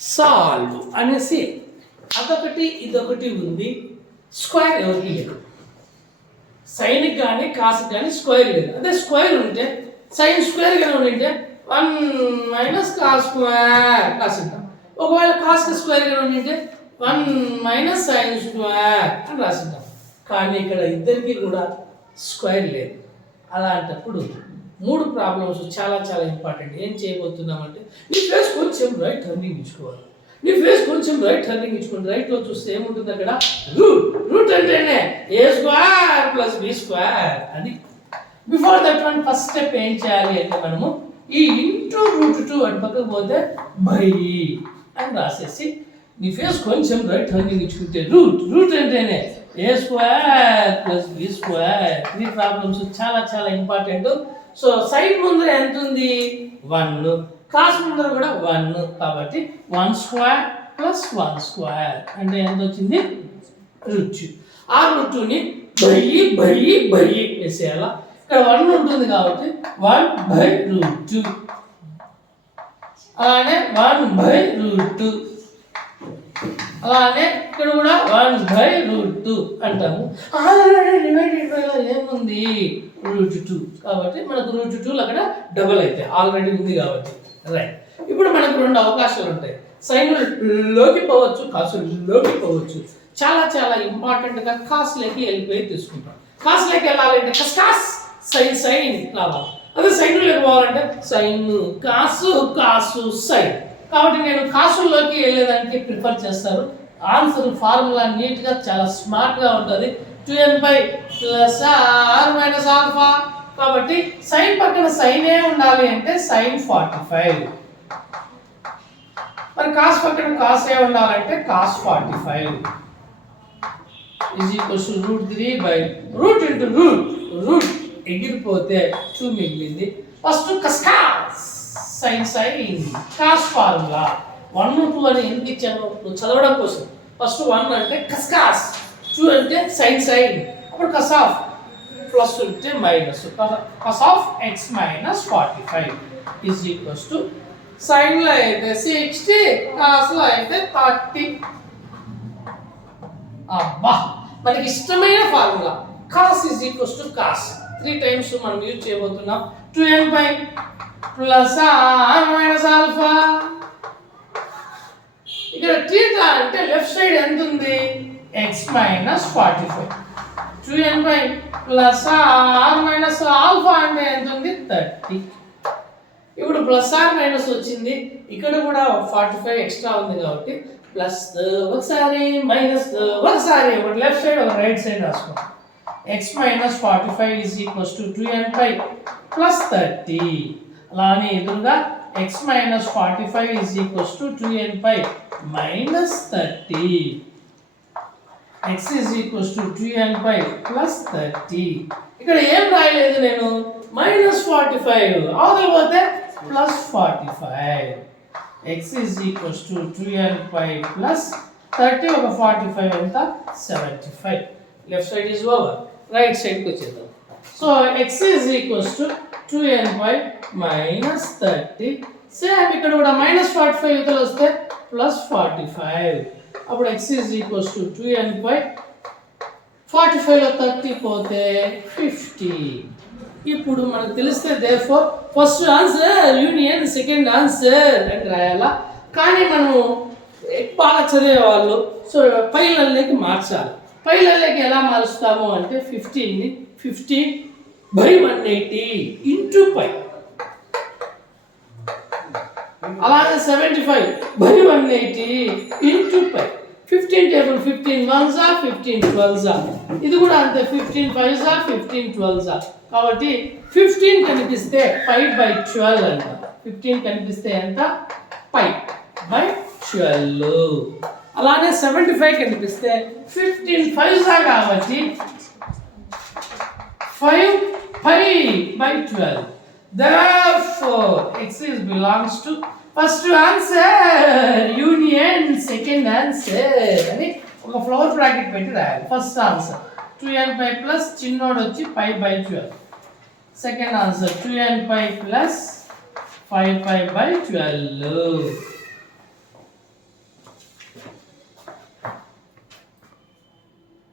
Solve అనేసి అదొకటి ఇదొకటి ఉంది. స్క్వేర్ ఎవరికి లేదు, సైన్కి కానీ కాస్కి కానీ స్క్వేర్ లేదు. అదే స్క్వేర్ ఉంటే సైన్ స్క్వేర్ కానీ ఉంటే 1 - కాస్ స్క్వేర్ రాసింటాం. ఒకవేళ కాస్కి స్క్వేర్ కానీ ఉంటే 1 - సైన్ స్క్వేర్ అని రాసింటాం. కానీ ఇక్కడ ఇద్దరికి కూడా స్క్వేర్ లేదు. అలాంటప్పుడు 3 ప్రాబ్లమ్స్ చాలా చాలా ఇంపార్టెంట్. ఏం చేయబోతున్నామంటే నీ ఫేస్ కొంచెం రైట్ టర్నింగ్ ఇచ్చుకోవాలి. నీ ఫేస్ కొంచెం రైట్ టర్నింగ్ ఇచ్చుకోండి. రైట్లో చూస్తే ఏముంటుంది అక్కడ, రూట్ అంటేనే a² + b² అది. Before that one first step ఏం చేయాలి అంటే మనము ఈ ఇంటూ √2 అటు పక్కకు పోతే బై అని రాసేసి నీ ఫేస్ కొంచెం రైట్ టర్నింగ్ ఇచ్చుకుంటే రూట్ అంటేనే a² + b². 3 ప్రాబ్లమ్స్ చాలా చాలా ఇంపార్టెంట్. సో సైన్ ముందర ఎంత ఉంది, 1, కాస్ ముందర కూడా 1, కాబట్టి 1² + 1² అంటే ఎంత వచ్చింది, √2. ఆ √2ని బై వేసేయాల. ఇక్కడ 1 ఉంటుంది కాబట్టి 1/√2, అలానే 1/√2, అలానే ఇక్కడ కూడా 1/√2 అంటాము. డివైడెడ్ బై ఏముంది, √2, కాబట్టి మనకు √2 అక్కడ డబుల్ అయితే ఆల్రెడీ ఉంది కాబట్టి రైట్. ఇప్పుడు మనకు 2 అవకాశాలు ఉంటాయి. సైన్లోకి పోవచ్చు, కాసులోకి పోవచ్చు. చాలా చాలా ఇంపార్టెంట్గా కాస్లోకి వెళ్ళిపోయి తీసుకుంటాం. కాస్లోకి వెళ్ళాలంటే కాస్ సైన్ రావాలి. అదే సైన్లోకి పోవాలంటే సైన్ కాసు సైన్. కాబట్టి నేను కాసుల్లోకి వెళ్ళేదానికి ప్రిఫర్ చేస్తారు. ఆన్సర్ ఫార్ములా నీట్గా చాలా స్మార్ట్గా ఉంటుంది. 2n/, ± α. కాబట్టి సైన్ పక్కన సైనే ఉండాలి అంటే sin 45. మరి కాస్ పక్కన కాసే ఉండాలంటే cos 45 √3/, రూట్ ఇంటూ రూట్ ఎగిరిపోతే 2 మిగిలింది. First cos sine cos formula 1, 2 అని ఎందుకు ఇచ్చాను, నువ్వు చదవడం కోసం. ఫస్ట్ 1 అంటే కాస్, 2 అంటే సైన్, అప్పుడు cos ఆఫ్ ప్లస్ ఉంటే మైనస్, cos ఆఫ్ x - 45 సైన్లో అయితే 60, కాస్లో అయితే 30. అబ్బా, మనకి ఇష్టమైన ఫార్ములా కాస్ కాస్ 3 టైమ్స్ మనం యూజ్ చేయబోతున్నాం. 2n/, ± α. ఇక్కడ θ అంటే లెఫ్ట్ సైడ్ ఎంత ఉంది, x - 45. 2n/, ± α అంటే ఎంత ఉంది, 30. ఇప్పుడు ± వచ్చింది, ఇక్కడ కూడా 45 ఎక్స్ట్రా ఉంది కాబట్టి ప్లస్ ఒకసారి మైనస్ ఒకసారి, ఒకటి లెఫ్ట్ సైడ్ ఒక రైట్ సైడ్ రాసుకోండి. x - 45 = 2n/, +30. అలానే ఎదురుగా x - 45 = 2n/, -30. x = 2n/, +30. ఇక్కడ ఏం రాయలేదు నేను, -45 అవతల పోతే +45. x = 2n/, +30, ఒక 45 ఎంత, 75. Left side is over, right సైడ్కి వచ్చేద్దాం. So x = 2n/, -30. సేమ్ ఇక్కడ కూడా -45 ఇతలు వస్తే +45. అప్పుడు x = 2n/, 45లో 30 పోతే 50. ఇప్పుడు మనకు తెలిస్తే therefore first answer union, second answer అని రాయాలా. కానీ మనము బాగా చదివేవాళ్ళు సో పైలల్లోకి మార్చాలి. పైలల్లోకి ఎలా మారుస్తాము అంటే 15ని 15/180 ఇంటూ π, అలాగే 75/180 ఇంటూ π. 15 table 15 1s, 15 12s. ఇది కూడా అంతే, 15 5s, 15 12s. కాబట్టి 15 కనిపిస్తే π/12 అంట. 15 కనిపిస్తే ఎంత, π/12. అలానే 75 కనిపిస్తే 15 5s కాబట్టి 5π/12. Therefore x belongs to first answer union, second answer అని ఒక ఫ్లవర్ బ్రాకెట్ పెట్టి రాయాలి. ఫస్ట్ ఆన్సర్ 2n/, ప్లస్ చిన్నోడు వచ్చి π/12. Second answer 2n/, plus 5π/12.